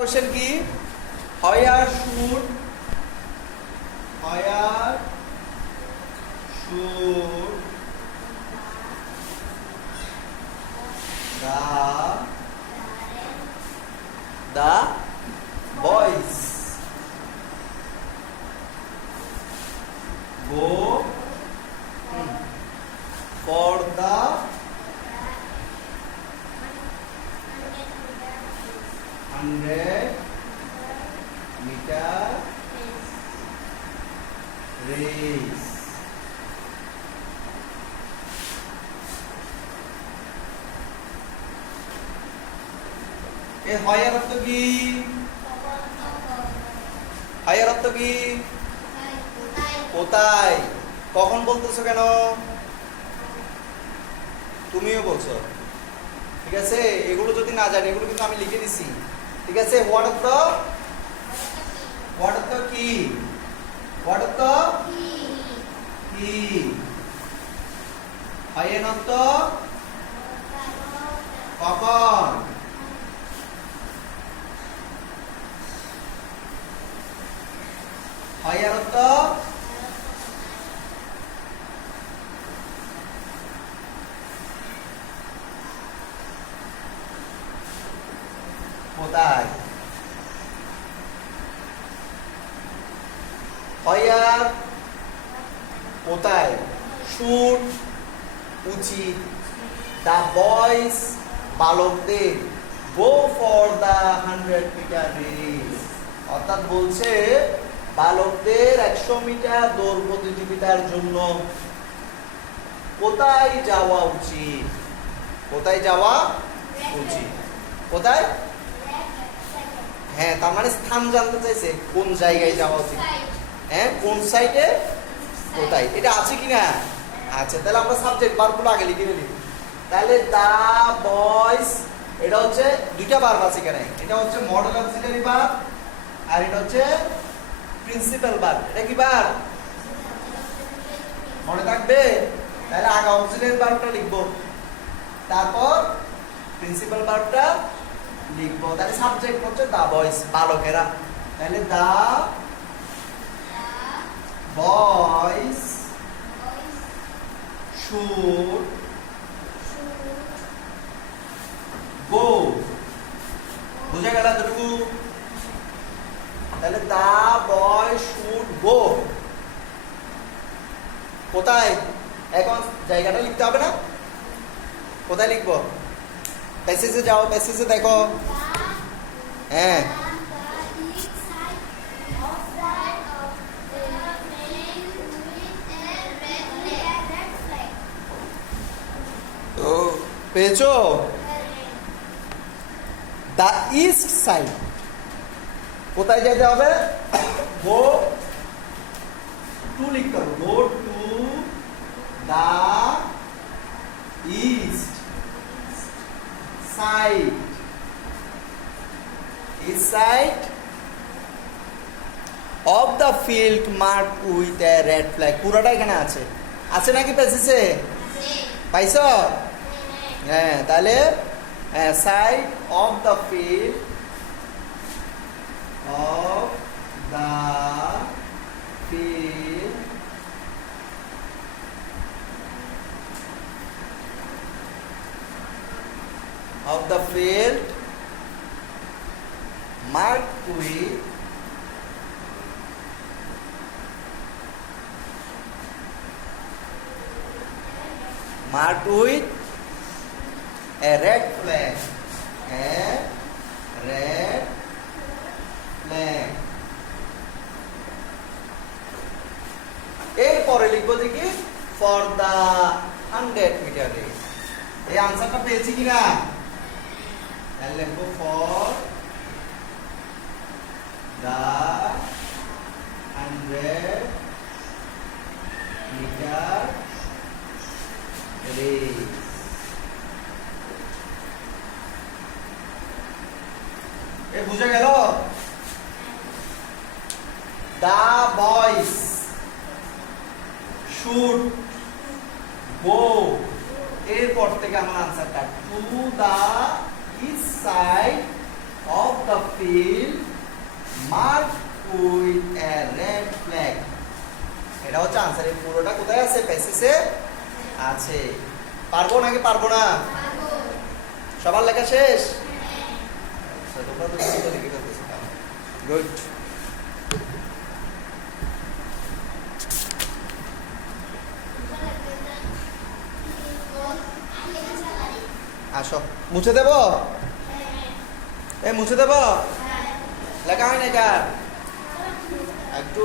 Question কি? Where should the boys go for the 100-meter race? এর হয়ের অর্থ কি? হয়ের অর্থ কি? কোথায়। কখন বলতেছো কেন? তুমিও বলছো, ঠিক আছে। এগুলো যদি না জানি, এগুলো কিন্তু আমি লিখে দিছি, ঠিক আছে। হোয়াট অর্থ কি? হোয়াট অর্থ কি? হয়ের অর্থ কখন। হয়ের অর্থ কোথায়। হয়ার কোথায়, শুড উচিত, দা বয়েজ বালকদের, go for the 100-meter race অর্থাৎ বলছে বালকদের 100 মিটার দৌড় প্রতিযোগিতার জন্য কোথায় যাওয়া উচিত। কোথায় যাওয়া উচিত, কোথায়। হ্যাঁ, তার মানে স্থান জানতে চাইছে, কোন জায়গায় যাওয়া উচিত। হ্যাঁ, কোন সাইডে, কোথায়, এটা আছে কিনা। আচ্ছা, তাহলে আমরা সাবজেক্ট ভার্বগুলো আগে লিখে ফেলি। তাহলে দা বয়েজ, এটা হচ্ছে দুইটা ভার্ব আছে এখানে। এটা হচ্ছে মডেল অক্সিলারি ভার্ব আর এটা হচ্ছে প্রিন্সিপাল ভার্ব। এটা কি ভার্ব? মনে থাকবে। তাহলে আগে অক্সিলারি ভার্বটা লিখবো, তারপর প্রিন্সিপাল ভার্বটা লিখবো। তাহলে সাবজেক্ট হচ্ছে দা বয়েজ, বালকেরা। তাহলে দা বয়েজ should go, বুঝে গেল এতটুকু। তাহলে দা বয় শুড গো, কোথায়। এখন জায়গাটা লিখতে হবে না, কোথায় লিখবো। প্যাসেজে যাও, প্যাসেজে দেখো। হ্যাঁ, তো পেয়েছো। দা ইস্ট সাইড, কোথায় যেতে হবে। গো টু লিখতে হবে, go to the east side, east side of the field marked with a red flag. পুরোটা এখানে আছে, আছে নাকি পেয়েছে? পাইছো? হ্যাঁ, তাহলে side of the field, of the field marked with a red flag, a red flag। এরপরে লিখবো দেখি ফর দা 100-meter রেস। এই আনসারটা পেয়েছি কিনা। তাহলে লিখবো ফর দা 100-meter রেস। এ বুঝে গেল। দা বয়েজ শুড গো, এরপর থেকে আমার আনসারটা to the east side of the field marked with a red flag. এটা হচ্ছে আনসার। এই পুরোটা কোথায় আছে? প্যাসেজে আছে। পারবো নাকি পারবো না? সবার লেখা শেষ? আচ্ছা, তোমরা তো লিখে ফেলতেছো। গুড। আসো, মুছে দেব? মুছে দেব? লেখা হয় না কার? একটু